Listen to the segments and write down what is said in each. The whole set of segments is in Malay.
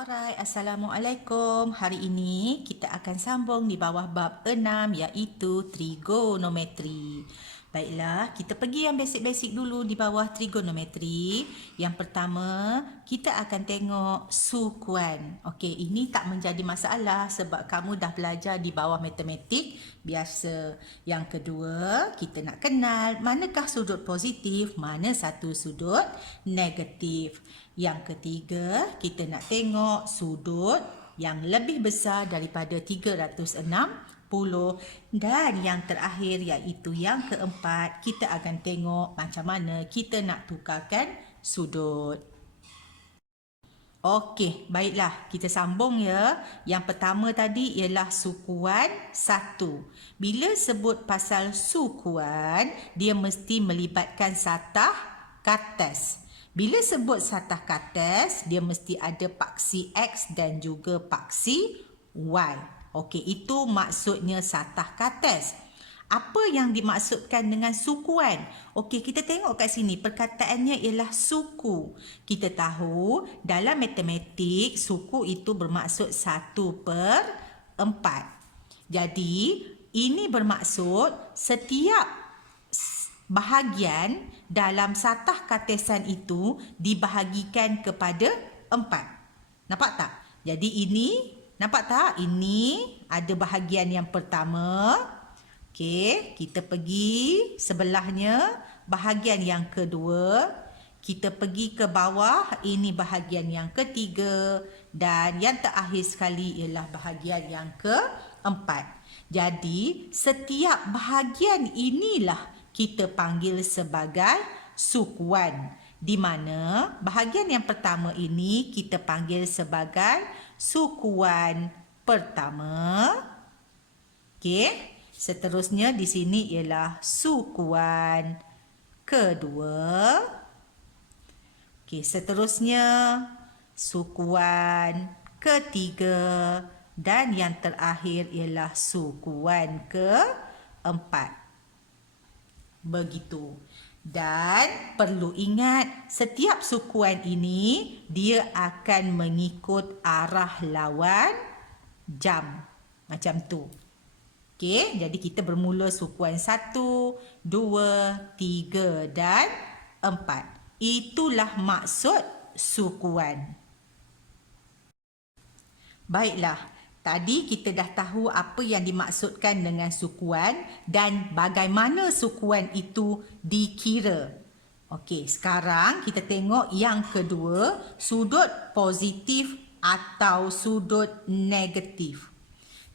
Alright, Assalamualaikum. Hari ini kita akan sambung di bawah bab 6 iaitu trigonometri. Baiklah, kita pergi yang basic-basic dulu di bawah trigonometri. Yang pertama, kita akan tengok sukuan. Okey, ini tak menjadi masalah sebab kamu dah belajar di bawah matematik biasa. Yang kedua, kita nak kenal manakah sudut positif, mana satu sudut negatif. Yang ketiga, kita nak tengok sudut yang lebih besar daripada 360 dan yang terakhir iaitu yang keempat, kita akan tengok macam mana kita nak tukarkan sudut. Okey, baiklah, kita sambung ya. Yang pertama tadi ialah sukuan 1. Bila sebut pasal sukuan, dia mesti melibatkan satah katas. Bila sebut satah katas, dia mesti ada paksi X dan juga paksi Y. Okey, itu maksudnya satah katas. Apa yang dimaksudkan dengan sukuan? Okey, kita tengok kat sini. Perkataannya ialah suku. Kita tahu dalam matematik, suku itu bermaksud 1/4. Jadi, ini bermaksud setiap bahagian dalam satah katasan itu dibahagikan kepada 4. Nampak tak? Jadi ini, nampak tak? Ini ada bahagian yang pertama. Okey, kita pergi sebelahnya. Bahagian yang kedua. Kita pergi ke bawah. Ini bahagian yang ketiga. Dan yang terakhir sekali ialah bahagian yang keempat. Jadi, setiap bahagian inilah kita panggil sebagai sukuan. Di mana bahagian yang pertama ini kita panggil sebagai sukuan pertama. Okey. Seterusnya di sini ialah sukuan kedua. Okey, seterusnya sukuan ketiga dan yang terakhir ialah sukuan keempat. Begitu. Dan perlu ingat, setiap sukuan ini dia akan mengikut arah lawan jam. Macam tu. Okey, jadi kita bermula sukuan 1, 2, 3 dan 4. Itulah maksud sukuan. Baiklah, tadi kita dah tahu apa yang dimaksudkan dengan sukuan dan bagaimana sukuan itu dikira. Okey, sekarang kita tengok yang kedua, sudut positif atau sudut negatif.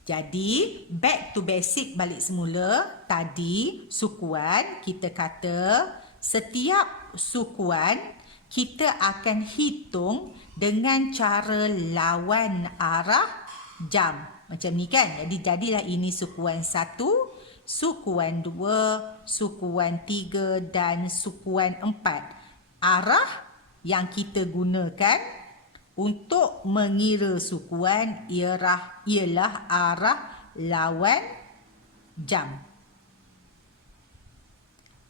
Jadi, back to basic balik semula. Tadi, sukuan, kita kata setiap sukuan kita akan hitung dengan cara lawan arah jam. Macam ni kan? Jadi, jadilah ini sukuan 1, sukuan 2, sukuan 3 dan sukuan 4. Arah yang kita gunakan untuk mengira sukuan ialah arah lawan jam.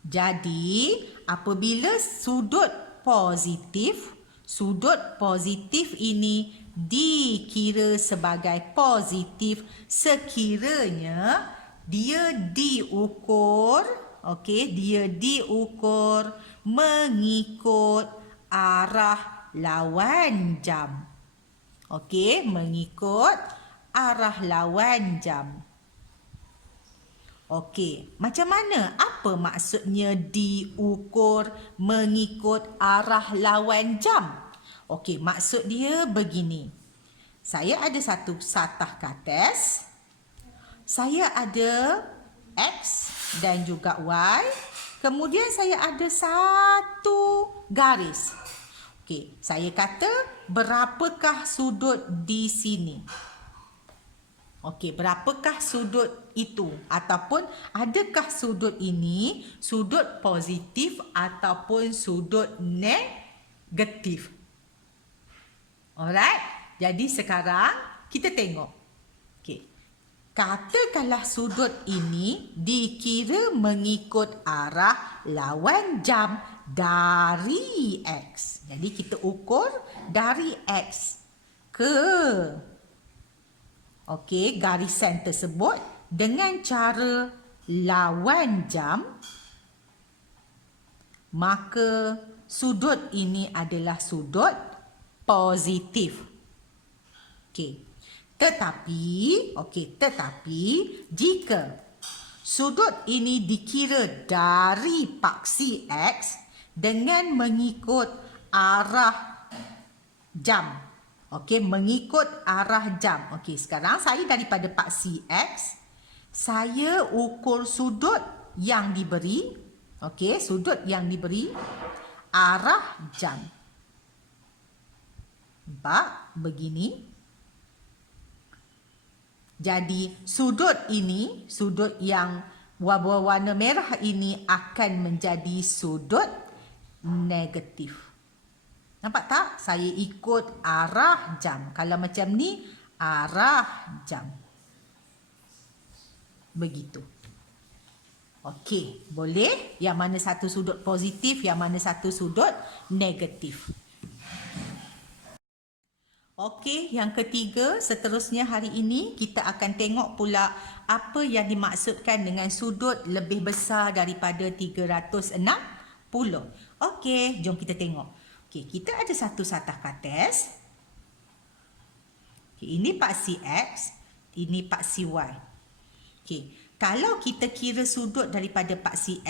Jadi, apabila sudut positif ini dikira sebagai positif sekiranya dia diukur, okey, dia diukur mengikut arah lawan jam. Okey, mengikut arah lawan jam. Okey, macam mana? Apa maksudnya diukur mengikut arah lawan jam? Okey, maksud dia begini. Saya ada satu satah katas. Saya ada X dan juga Y. Kemudian saya ada satu garis. Okey, saya kata berapakah sudut di sini? Okey, berapakah sudut itu? Ataupun adakah sudut ini sudut positif ataupun sudut negatif? Alright, jadi sekarang kita tengok. Okey, katakanlah sudut ini dikira mengikut arah lawan jam dari X. Jadi kita ukur dari X. ke garisan tersebut dengan cara lawan jam, maka sudut ini adalah sudut positif. Tetapi jika sudut ini dikira dari paksi X dengan mengikut arah jam. Mengikut arah jam. Sekarang saya daripada paksi X, saya ukur sudut yang diberi, sudut yang diberi arah jam. Nampak? Begini. Jadi sudut ini, sudut yang warna merah ini akan menjadi sudut negatif. Nampak tak? Saya ikut arah jam. Kalau macam ni, arah jam. Begitu. Okey, boleh? Yang mana satu sudut positif, yang mana satu sudut negatif. Okey, yang ketiga, seterusnya hari ini kita akan tengok pula apa yang dimaksudkan dengan sudut lebih besar daripada 360. Okey, jom kita tengok. Okey, kita ada satu satah kates. Ini paksi X, ini paksi Y. Okey, kalau kita kira sudut daripada paksi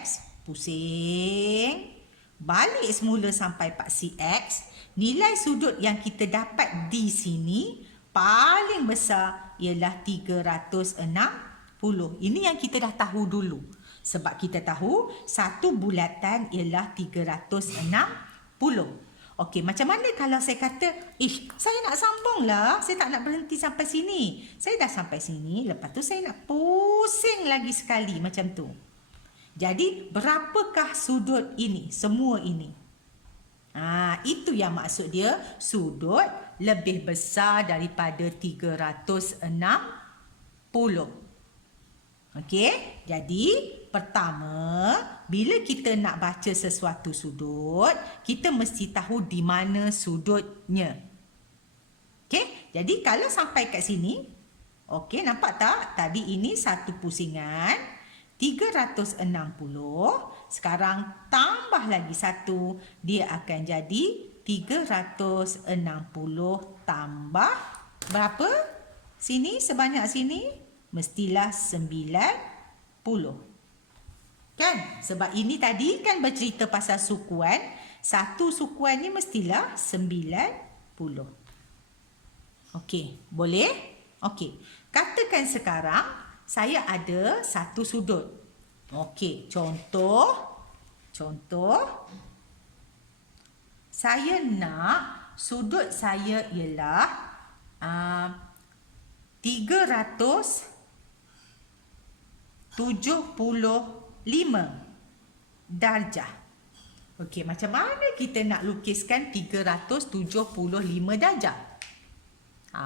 X, pusing, balik semula sampai paksi X, nilai sudut yang kita dapat di sini paling besar ialah 360. Ini yang kita dah tahu dulu. Sebab kita tahu satu bulatan ialah 360. Okey, macam mana kalau saya kata, saya nak sambung lah. Saya tak nak berhenti sampai sini. Saya dah sampai sini, lepas tu saya nak pusing lagi sekali macam tu. Jadi, berapakah sudut ini? Semua ini. Itu yang maksud dia sudut lebih besar daripada 360. Okey, jadi pertama, bila kita nak baca sesuatu sudut, kita mesti tahu di mana sudutnya. Okey, jadi kalau sampai kat sini, okey, nampak tak? Tadi ini satu pusingan 360. Sekarang tambah lagi satu, dia akan jadi 360 tambah berapa? Sini, sebanyak sini mestilah 90. Kan? Sebab ini tadi kan bercerita pasal sukuan. Satu sukuan ni mestilah 90. Okey, boleh? Okey. Katakan sekarang saya ada satu sudut. Okey, contoh. Saya nak sudut saya ialah 375 darjah. Okey, macam mana kita nak lukiskan 375 darjah?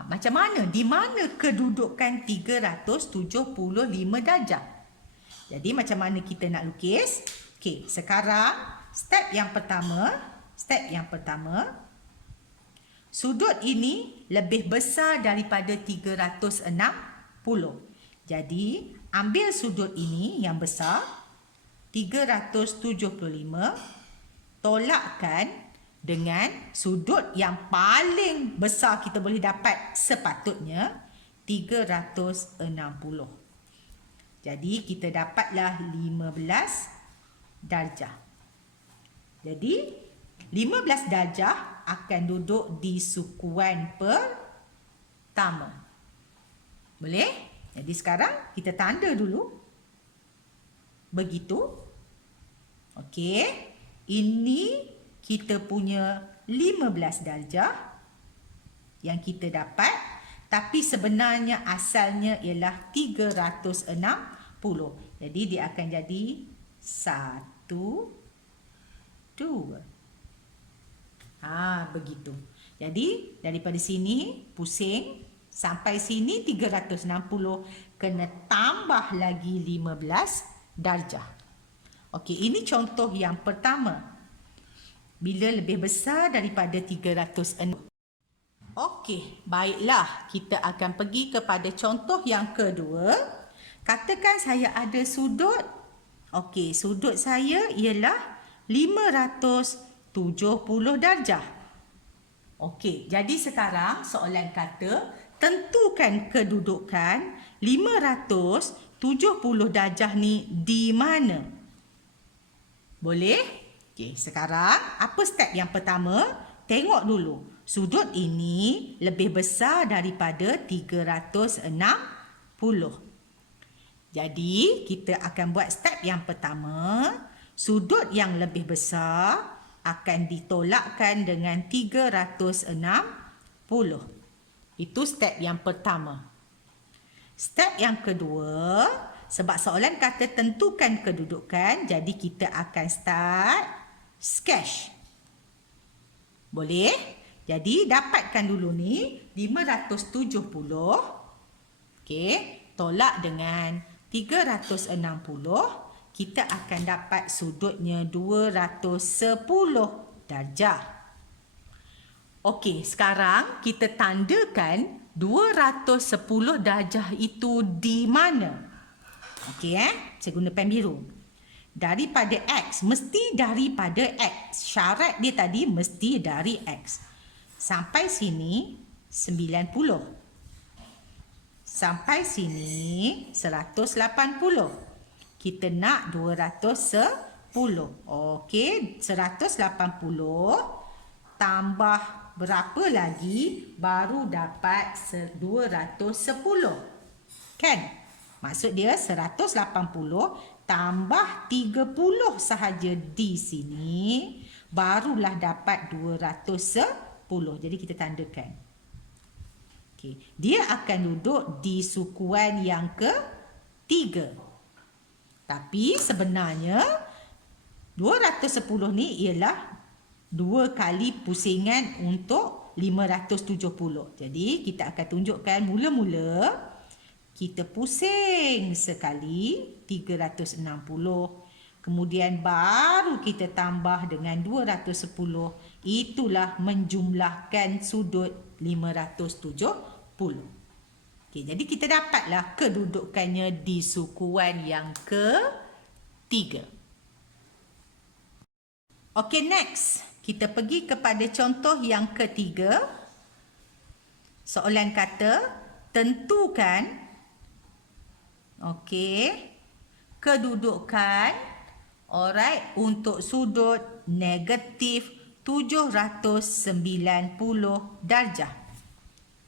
Macam mana? Di mana kedudukan 375 darjah? Jadi macam mana kita nak lukis? Okey, sekarang step yang pertama, sudut ini lebih besar daripada 360. Jadi, ambil sudut ini yang besar, 375, tolakkan dengan sudut yang paling besar kita boleh dapat sepatutnya, 360. Jadi, kita dapatlah 15 darjah. Jadi, 15 darjah akan duduk di sukuan pertama. Boleh? Jadi, sekarang kita tanda dulu. Begitu. Okey. Ini kita punya 15 darjah yang kita dapat. Tapi sebenarnya asalnya ialah 360. Jadi dia akan jadi 1, 2. Begitu. Jadi daripada sini pusing sampai sini 360, kena tambah lagi 15 darjah. Okey, ini contoh yang pertama. Bila lebih besar daripada 360. Okey, baiklah. Kita akan pergi kepada contoh yang kedua. Katakan saya ada sudut. Okey, sudut saya ialah 570 darjah. Okey, jadi sekarang soalan kata tentukan kedudukan 570 darjah ni di mana? Boleh? Okey, sekarang apa step yang pertama? Tengok dulu. Sudut ini lebih besar daripada 360. Jadi, kita akan buat step yang pertama. Sudut yang lebih besar akan ditolakkan dengan 360. Itu step yang pertama. Step yang kedua, sebab soalan kata tentukan kedudukan, jadi kita akan start sketch. Boleh? Jadi, dapatkan dulu ni 570. Okey, tolak dengan 360. Kita akan dapat sudutnya 210 darjah. Okey, sekarang kita tandakan 210 darjah itu di mana? Okey, saya guna pen biru. Daripada X, mesti daripada X. Syarat dia tadi mesti dari X. Sampai sini 90. Sampai sini 180. Kita nak 210. Okey, 180 tambah berapa lagi baru dapat 210. Kan? Maksud dia 180 tambah 30 sahaja di sini barulah dapat 210. Jadi kita tandakan. Okey, dia akan duduk di sukuan yang ketiga. Tapi sebenarnya 210 ni ialah 2 kali pusingan untuk 570. Jadi kita akan tunjukkan mula-mula kita pusing sekali 360. Kemudian baru kita tambah dengan 210. Itulah menjumlahkan sudut 570. Okey, jadi kita dapatlah kedudukannya di sukuan yang ketiga. Okey, next. Kita pergi kepada contoh yang ketiga. Soalan kata, tentukan kedudukan untuk sudut negatif 790 darjah.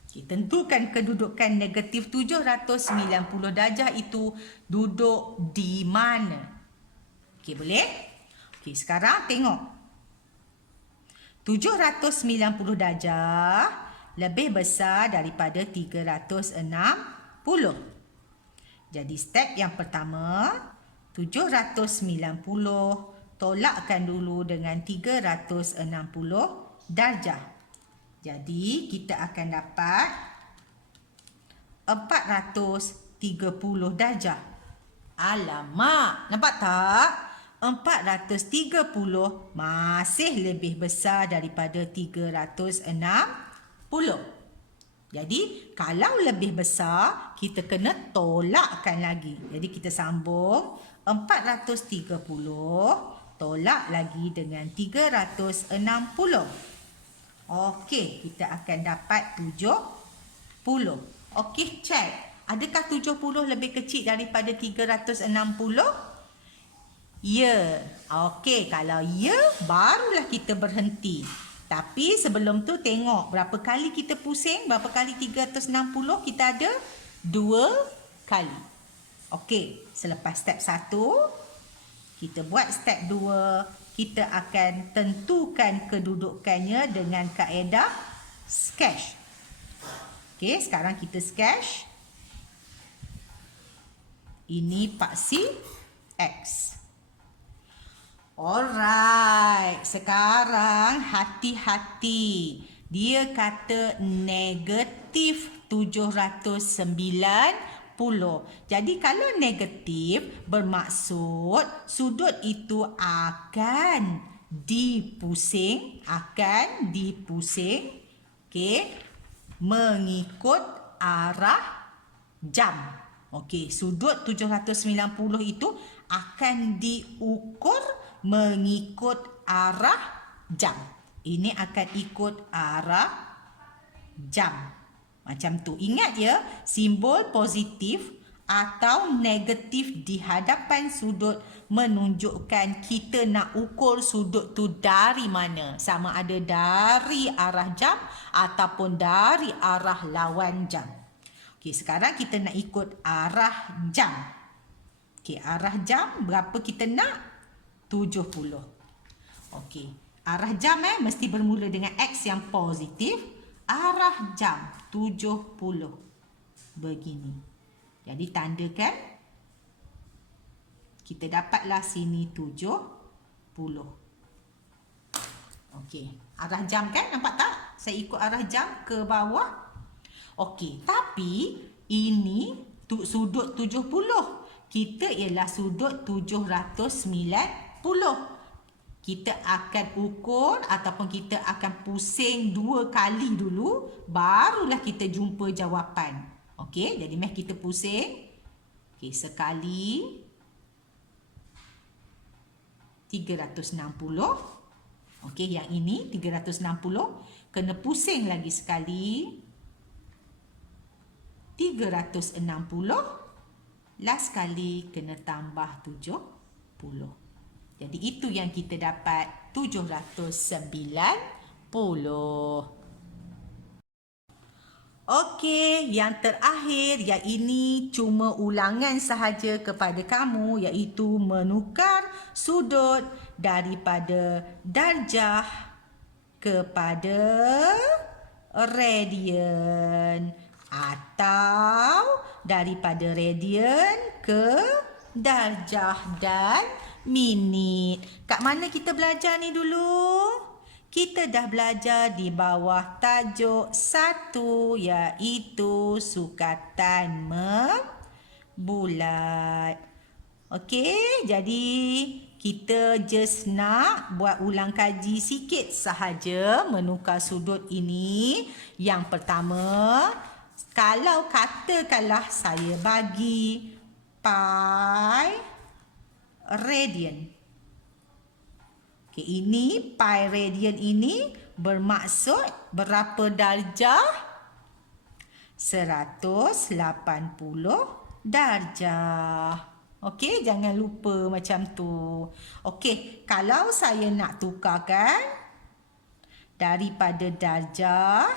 Okay, tentukan kedudukan negatif 790 darjah itu duduk di mana? Okey, boleh? Okey, sekarang tengok. 790 darjah lebih besar daripada 360. Jadi step yang pertama, 790 tolakkan dulu dengan 360 darjah. Jadi kita akan dapat 430 darjah. Alamak, nampak tak? 430 masih lebih besar daripada 360. Jadi kalau lebih besar, kita kena tolakkan lagi. Jadi kita sambung 430 tolak lagi dengan 360. Okey, kita akan dapat 70. Okey, check. Adakah 70 lebih kecil daripada 360? Ya. Okey, kalau ya, barulah kita berhenti. Tapi sebelum tu tengok berapa kali kita pusing, berapa kali 360, kita ada 2 kali. Okey, selepas step 1, kita buat step 2. Kita akan tentukan kedudukannya dengan kaedah sketch. Okey, sekarang kita sketch. Ini paksi X. Alright, sekarang hati-hati. Dia kata negatif 790. Jadi kalau negatif bermaksud sudut itu akan dipusing. Okey, mengikut arah jam. Okey, sudut 790 itu akan diukur mengikut arah jam. Ini akan ikut arah jam. Macam tu. Ingat ya, simbol positif atau negatif di hadapan sudut menunjukkan kita nak ukur sudut tu dari mana. Sama ada dari arah jam ataupun dari arah lawan jam. Okey, sekarang kita nak ikut arah jam. Okey, arah jam berapa kita nak? 70. Okey, arah jam mesti bermula dengan X yang positif. Arah jam 70. Begini. Jadi tandakan. Kita dapatlah sini 70. Okey, arah jam kan? Nampak tak? Saya ikut arah jam ke bawah. Okey, tapi ini sudut 70. Kita ialah sudut 790. Kita akan ukur ataupun kita akan pusing 2 kali dulu, barulah kita jumpa jawapan. Okey, jadi mari kita pusing. Okey, sekali 360. Okey, yang ini 360. Kena pusing lagi sekali 360. Last sekali kena tambah 70. Jadi itu yang kita dapat 790. Okey, yang terakhir yang ini cuma ulangan sahaja kepada kamu, iaitu menukar sudut daripada darjah kepada radian atau daripada radian ke darjah dan minit. Kat mana kita belajar ni dulu? Kita dah belajar di bawah tajuk 1, iaitu sukatan membulat. Okey, jadi kita just nak buat ulang kaji sikit sahaja menukar sudut ini. Yang pertama, kalau katakanlah saya bagi pi radian. Okey, ini pi radian ini bermaksud berapa darjah? 180 darjah. Okey, jangan lupa macam tu. Okey, kalau saya nak tukarkan daripada darjah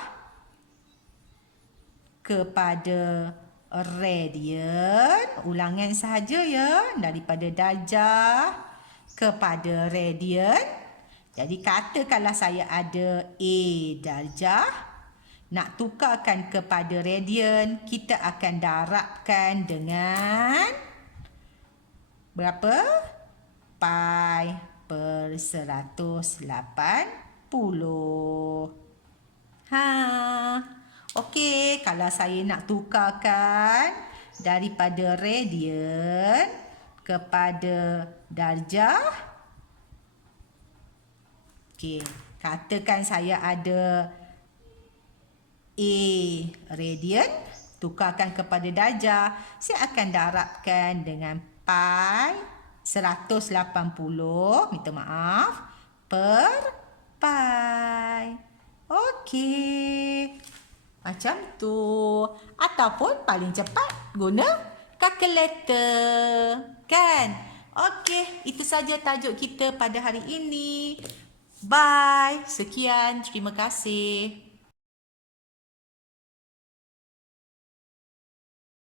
kepada radian, ulangan sahaja ya, daripada darjah kepada radian. Jadi katakanlah saya ada A darjah, nak tukarkan kepada radian, kita akan darabkan dengan berapa? Pi per 180. Okey, kalau saya nak tukarkan daripada radian kepada darjah. Okey, katakan saya ada A radian, tukarkan kepada darjah. Saya akan darabkan dengan pi 180, minta maaf, per pi. Okey. Macam tu. Ataupun paling cepat guna kalkulator. Kan? Okey, itu saja tajuk kita pada hari ini. Bye. Sekian. Terima kasih.